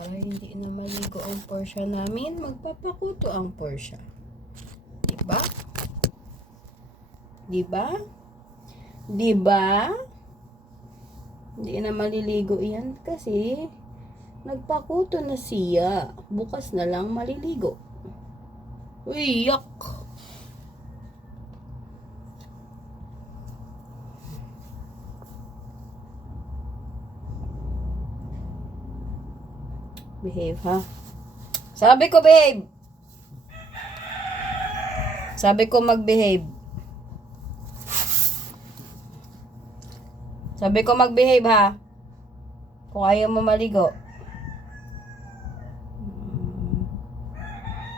Para hindi na maligo ang Porsche namin, magpapakuto ang Porsche. Diba? Diba? Diba? Hindi na maliligo yan kasi nagpakuto na siya. Bukas na lang maliligo. Uy, yak! Behave, ha? Sabi ko, babe! Sabi ko mag-behave. Sabi ko mag-behave, ha? Kung ayaw mo maligo.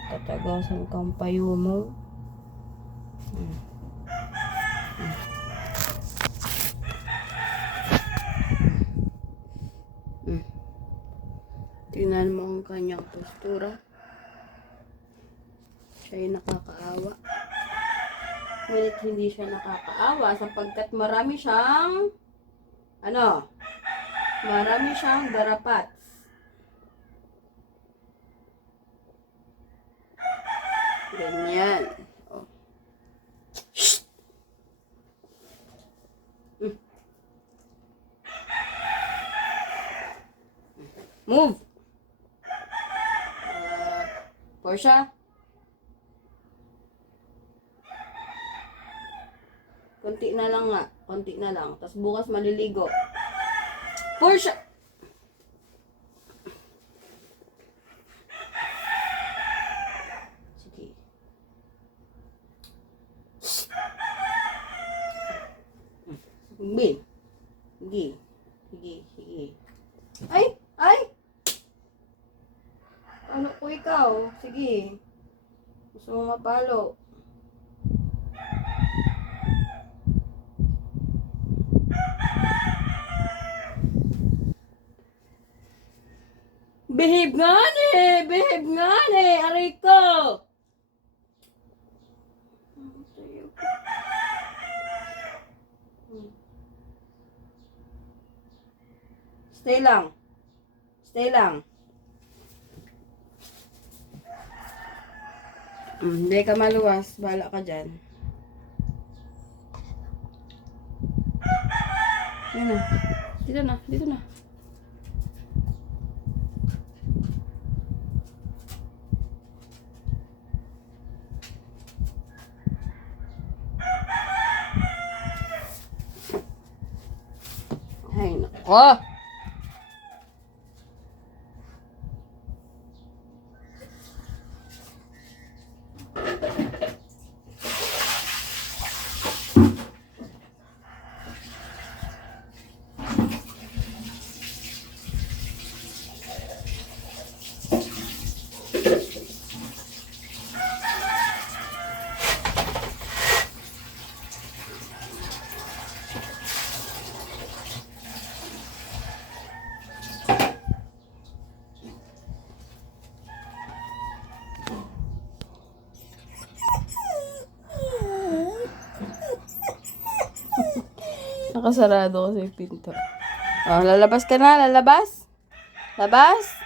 Tatagasan kang payo mo. Tingnan mo ang kanyang postura. Siya ay nakakaawa. Ngunit hindi siya nakakaawa sapagkat marami siyang marami siyang darapat. Ganyan. Oh. Move! Porsche? Konti na lang nga. Konti na lang. Tapos bukas maliligo. Porsche! Sige. Sige. Sige. Sige. Sige. Ay! Ay! Ano ko ikaw? Sige. Gusto mo mapalo. Behave nga ne! Behave nga ne! Aray ko! Stay lang. Stay lang. Hindi ka maluwas. Bahala ka dyan. Yan na. Dito na. Dito na. Ay, nako. Nakasarado kasi yung pinto. Oh, lalabas ka na, lalabas? Labas?